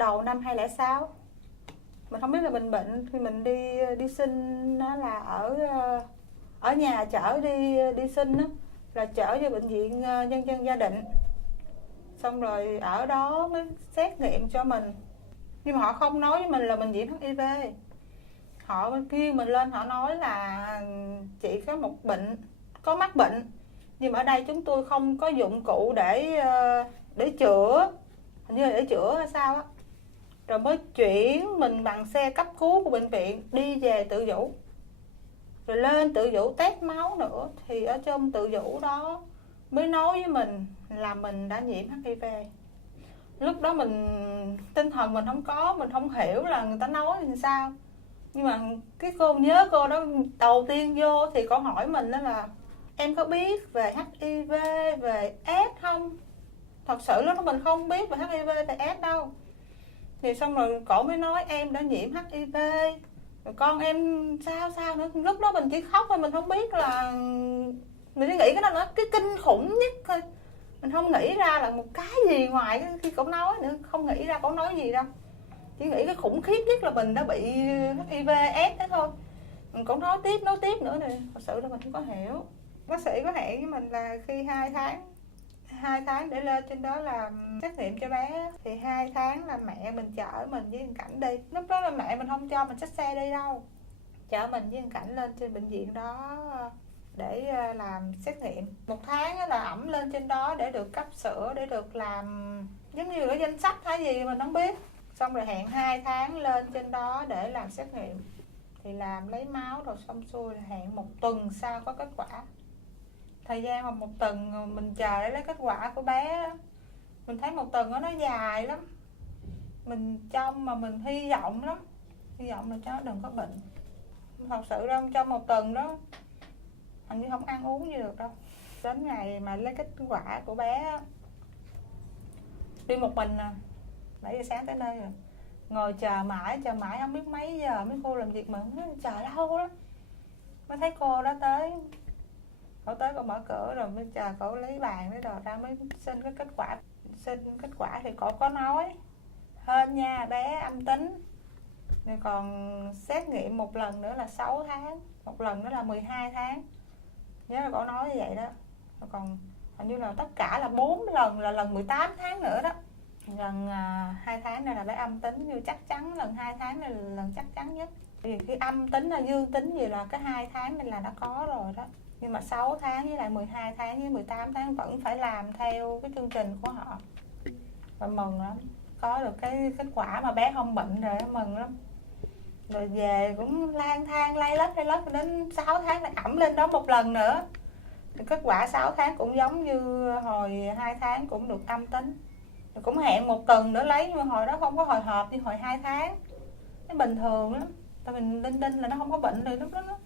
đầu năm 2006. Mình không biết là mình bệnh khi mình đi sinh đó là ở nhà chở đi sinh đó, là chở vô bệnh viện nhân dân Gia Định, xong rồi ở đó mới xét nghiệm cho mình. Nhưng mà họ không nói với mình là mình nhiễm HIV. Họ kêu mình lên họ nói là chị có một bệnh, có mắc bệnh, nhưng mà ở đây chúng tôi không có dụng cụ để chữa, hình như là để chữa hay sao á, rồi mới chuyển mình bằng xe cấp cứu của bệnh viện đi về Tự Vũ, rồi lên Tự Vũ test máu nữa, thì ở trong Tự Vũ đó mới nói với mình là mình đã nhiễm HIV. Lúc đó mình tinh thần mình không có, mình không hiểu là người ta nói làm sao. Nhưng mà cái cô nhớ cô đó đầu tiên vô thì cô hỏi mình đó là em có biết về HIV, về AIDS không? Thật sự lúc đó mình không biết về HIV và AIDS đâu. Thì xong rồi cổ mới nói em đã nhiễm HIV, rồi con em sao nữa. Lúc đó mình chỉ khóc thôi, mình không biết là, mình chỉ nghĩ cái đó nữa, cái kinh khủng nhất thôi. Mình không nghĩ ra là một cái gì ngoài khi cổ nói nữa, không nghĩ ra cổ nói gì đâu. Chỉ nghĩ cái khủng khiếp nhất là mình đã bị HIV AIDS đó thôi. Mình cũng nói tiếp nữa thì thật sự là mình không có hiểu. Bác sĩ có hẹn với mình là khi 2 tháng để lên trên đó làm xét nghiệm cho bé, thì 2 tháng là mẹ mình chở mình với Cảnh đi. Lúc đó là mẹ mình không cho mình xách xe đi đâu, chở mình với Cảnh lên trên bệnh viện đó để làm xét nghiệm. 1 tháng là ẩm lên trên đó để được cấp sữa, để được làm giống như cái danh sách hay gì mình không biết. Xong rồi hẹn 2 tháng lên trên đó để làm xét nghiệm, thì làm lấy máu rồi xong xuôi, hẹn 1 tuần sau có kết quả. Thời gian mà 1 tuần mình chờ để lấy kết quả của bé, mình thấy 1 tuần đó nó dài lắm. Mình trong mà mình hy vọng lắm, hy vọng là cháu đừng có bệnh. Thật sự ra trong 1 tuần đó hình như không ăn uống gì được đâu. Đến ngày mà lấy kết quả của bé, đi một mình 7 giờ sáng tới nơi rồi, ngồi chờ mãi không biết mấy giờ mấy cô làm việc, mà chờ lâu lắm mới thấy cô đó tới. Cô tới cô mở cửa rồi mới chờ cô lấy bàn lấy đồ ra mới xin cái kết quả. Xin kết quả thì cô có nói hên nha, bé âm tính, rồi còn xét nghiệm 1 lần nữa là 6 tháng, 1 lần nữa là 12 tháng. Nhớ là cô nói như vậy đó. Rồi còn hình như là tất cả là 4 lần, là lần 18 tháng nữa đó. Lần 2 tháng này là bé âm tính, như chắc chắn lần 2 tháng này là lần chắc chắn nhất. Vì cái âm tính là dương tính gì là cái 2 tháng này là nó có rồi đó. Nhưng mà 6 tháng với lại 12 tháng với 18 tháng vẫn phải làm theo cái chương trình của họ. Và mừng lắm, có được cái kết quả mà bé không bệnh rồi, mừng lắm. Rồi về cũng lang thang lay lết đến 6 tháng lại ẩm lên đó 1 lần nữa. Thì kết quả 6 tháng cũng giống như hồi 2 tháng cũng được âm tính. Rồi cũng hẹn 1 tuần nữa lấy, nhưng mà hồi đó không có hồi hộp như hồi 2 tháng. Nó bình thường lắm. Tại mình đinh là nó không có bệnh rồi, lúc đó nó